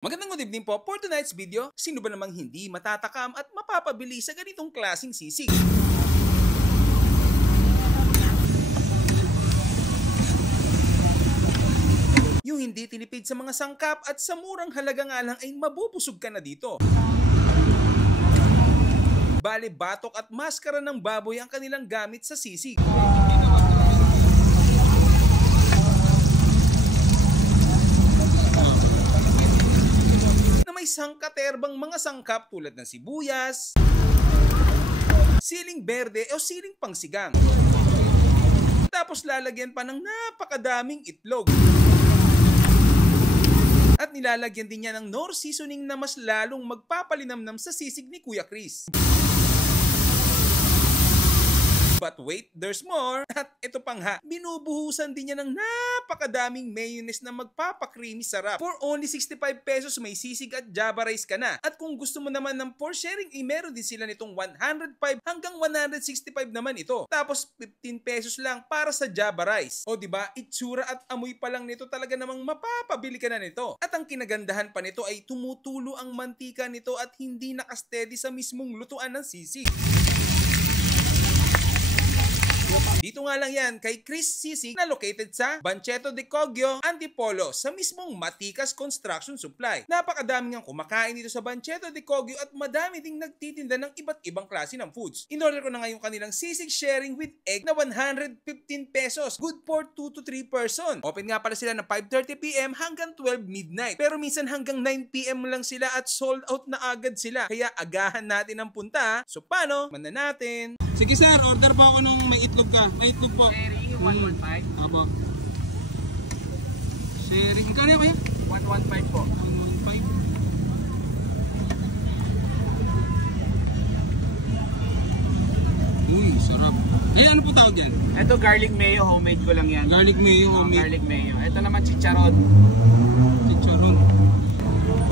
Magandang good evening po. For tonight's video, sino ba namang hindi matatakam at mapapabili sa ganitong klaseng sisig? Yung hindi tinipid sa mga sangkap at sa murang halaga nga lang ay mabubusog ka na dito. Bale, batok at maskara ng baboy ang kanilang gamit sa sisig. May sangkaterbang mga sangkap tulad ng sibuyas, siling berde o siling pangsigang. Tapos lalagyan pa ng napakadaming itlog. At nilalagyan din niya ng Knorr seasoning na mas lalong magpapalinamnam sa sisig ni Kuya Chris. But wait, there's more! At ito pang ha, binubuhusan din niya ng napakadaming mayonnaise na magpapakreamy sarap. For only 65 pesos may sisig at java rice ka na. At kung gusto mo naman ng for sharing, meron din sila nitong 105 hanggang 165 naman ito. Tapos 15 pesos lang para sa java rice. O diba, itsura at amoy pa lang nito talaga namang mapapabili ka na nito. At ang kinagandahan pa nito ay tumutulo ang mantika nito at hindi nakasteady sa mismong lutuan ng sisig. Dito nga lang yan kay Chris Sisig na located sa Bancheto de Cogio, Antipolo sa mismong Matikas Construction Supply. Napakadami nga kumakain dito sa Bancheto de Cogio at madami ding nagtitinda ng iba't ibang klase ng foods. In-order ko na ngayon kanilang sisig sharing with egg na 115 pesos. Good for 2 to 3 person. Open nga pala sila ng 5:30 PM hanggang 12 midnight. Pero minsan hanggang 9 PM lang sila at sold out na agad sila. Kaya agahan natin ang punta. So paano? Manda natin. Sige sir, order po ako nung may itlog ka. May itlog po. Sharing, 115. Apo. Sharing. Ang kanya kaya? 115 po. 115. Uy, sarap. Eh, ano po tawag yan? Ito garlic mayo, homemade ko lang yan. Garlic mayo, homemade. Garlic mayo. Ito naman chicharon. Chicharon.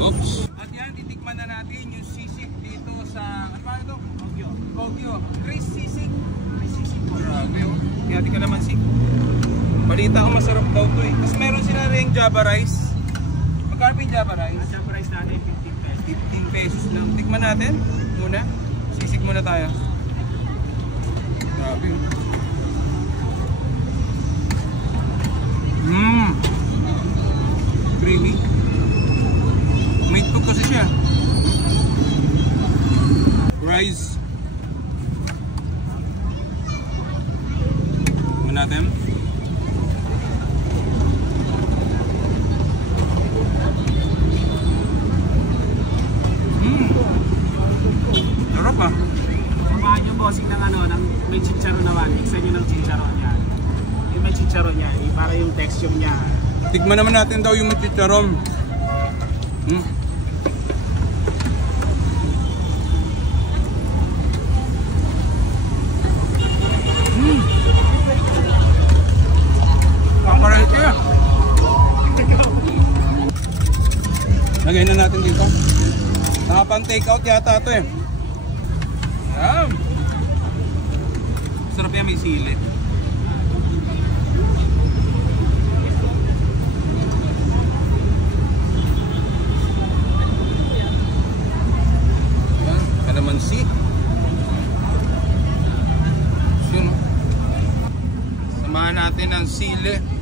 Oops. At yan, titikman na natin yung sisig dito sa, ano ba ito? Kogyo. Chris Sisig. Chris Sisig. Grabe oh. Hiyati ka naman sik. Balita ko masarap daw to eh. Tapos meron sila rin java rice. Magkano yung java rice? Java rice natin 15 pesos. 15 pesos lang. Tikman natin muna. Sisig muna tayo. Grabe oh. Creamy. May itlog kasi siya. Rice. Natin. Sarap ah. Kumain yung bossing ng ano, ng may chicharon naman. Iksan nyo ng chicharon yan. Yung may chicharon yan, para yung texture niya. Tikman naman natin daw yung chicharon. Lagay na natin dito. Nakapang take out yata ito eh. Yan. Sarap yan, may sili. Yan, kalamansi. Yun. Samahan natin ang sili.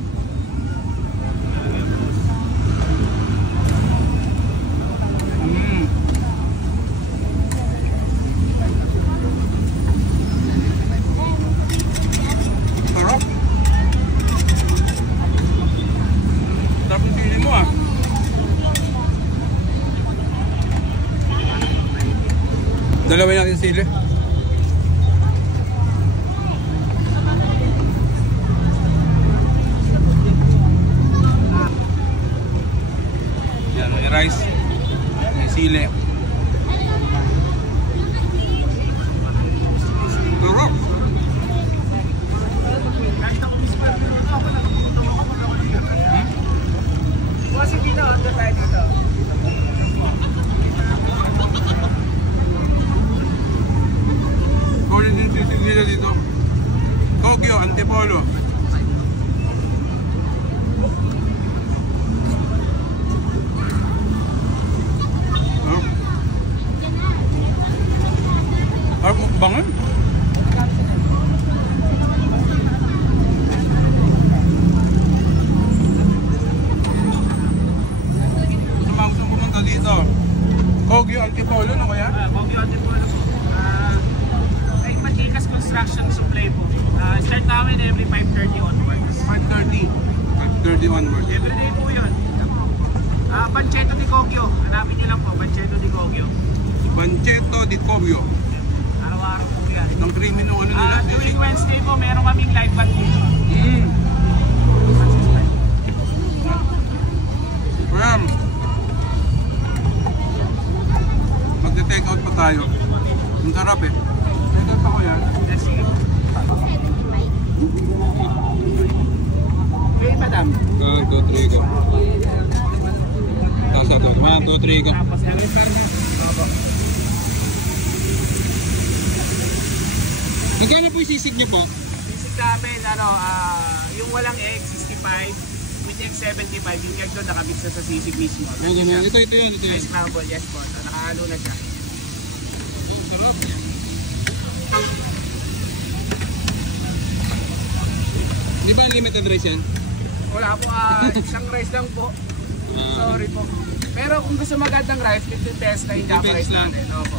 Dalawin natin sili. Yan, may rice, may sili. Sarap! Bossing dito, under tayo dito. Dito Cogio, Antipolo. Kogyo Antipolo, no kaya? Kogyo Antipolo po. Ay Matikas Construction Supply po. Start namin every 5:30 onwards. 5:30. 5:30 onwards. Everyday po yun. Banchetto di Kogyo. Hanapin niyo lang po, Banchetto di Kogyo. Banchetto di Kogyo. Araw-araw po yan. Ng krimino ano nila? During Wednesday po, meron kaming live band dito. Ram. Magte-take out pa tayo. Ang sarap eh. Take out ako yan. Yes, sige. Okay, madam. 1, 2, 3, go. Tasa to. 1, 2, 3, go. Magkano po yung sisig niyo po? Sisig namin, yung walang egg, 65. With egg, 75. Yung egg doon nakamix na sa sisig mismo. Oo, ganyan. Ito yun. Ice scramble, yes po. So, nakahalo na siya. Sarap. Di ba unlimited rice yan? Wala po, isang rice lang po. Sorry po. Pero kung gusto magandang rice, 15 pesos na yung Java rice natin. Opo.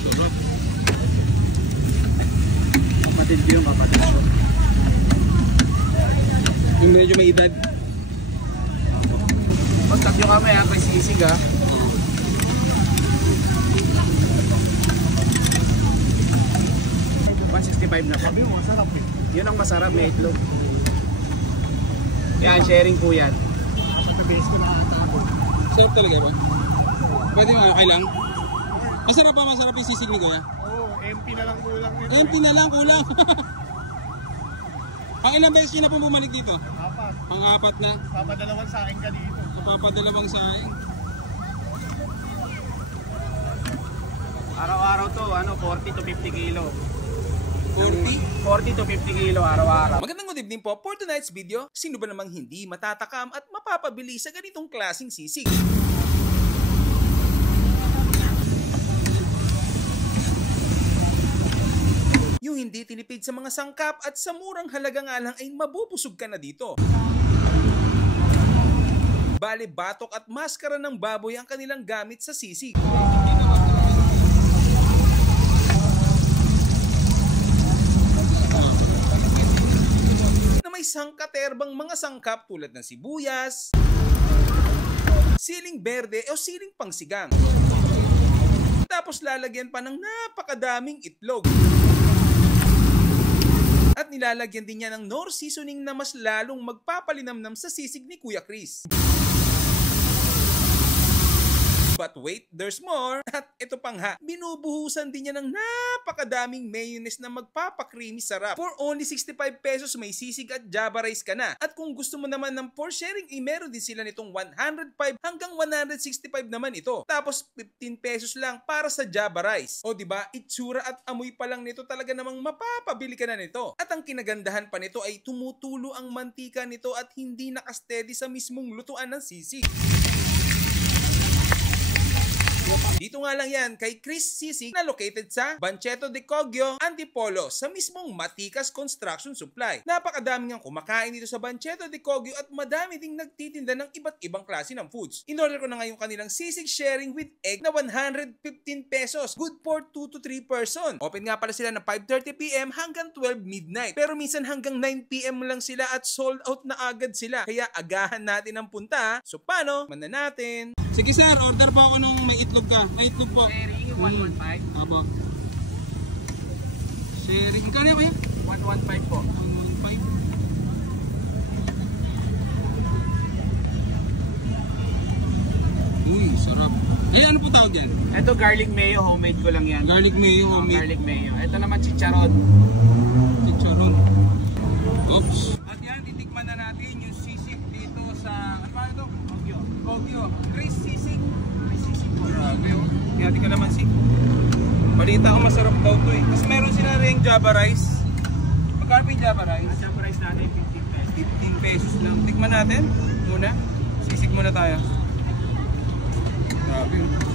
Sarap. Kapatid ko yung kapatid ko. Yung medyo may edad. Contact nyo kami kay Sisig ha. $165 na po. Yun ang masarap, may itlog. Yan, sharing po yan. Sarap talaga ba? Pwede mo, okay lang? Masarap yung sisig ni Kuya? Oo, MP na lang kulang nito. MP na lang kulang. Ang ilang beses nyo na po bumalik dito? 4. Ang 4 na? Papadalawang sa akin ka dito. Papadalawang saing. Araw-araw to, 40 to 50 kilo. 40? 40 to 50 kilo araw-araw. Magandang good evening po. For tonight's video, sino ba namang hindi matatakam at mapapabili sa ganitong klaseng sisig? Yung hindi tinipid sa mga sangkap at sa murang halaga nga lang ay mabubusog ka na dito. Bale, batok at maskara ng baboy ang kanilang gamit sa sisig. Na may sangkaterbang mga sangkap tulad ng sibuyas, siling berde o siling pangsigang. Tapos lalagyan pa ng napakadaming itlog. At nilalagyan din niya ng Knorr seasoning na mas lalong magpapalinamnam sa sisig ni Kuya Chris. But wait, there's more! At ito pang ha, binubuhusan din niya ng napakadaming mayonnaise na magpapakreamy sarap. For only 65 pesos may sisig at Java rice ka na. At kung gusto mo naman ng for sharing, meron din sila nitong 105 hanggang 165 naman ito. Tapos 15 pesos lang para sa Java rice. O diba, itsura at amoy pa lang nito talaga namang mapapabili ka na nito. At ang kinagandahan pa nito ay tumutulo ang mantika nito at hindi nakasteady sa mismong lutuan ng sisig. Dito nga lang yan kay Chris Sisig na located sa Banchetto de Kogyo, Antipolo sa mismong Matikas Construction Supply. Napakadami ngang kumakain dito sa Banchetto de Kogyo at madami ding nagtitinda ng iba't ibang klase ng foods. In-order ko na ngayon kanilang sisig sharing with egg na 115 pesos. Good for 2 to 3 person. Open nga pala sila ng 5:30 PM hanggang 12 midnight. Pero minsan hanggang 9 PM lang sila at sold out na agad sila. Kaya agahan natin ang punta. So paano? Manda natin. Sige sir, order po ako nung may itlog ka. May itlog po. Sharing yung 115. Apo. Sharing. Magkano yan kaya? 115 po. 115. Uy, sarap. Eh, ano po tawag yan? Ito garlic mayo, homemade ko lang yan. Garlic mayo, homemade. Garlic mayo. Ito naman chicharon. Chicharon. Oops. At yan, titikman na natin yung sisig dito sa, ano ba ito? Kogyo. Chris Sisig. Grabe oh. Kaya di ka naman sik. Balita ko masarap daw to eh. Kasi meron sila rin Java rice. Magkano yung Java rice? Ang Java rice natin 15 pesos lang. Tikman natin muna. Sisig muna tayo. Grabe oh.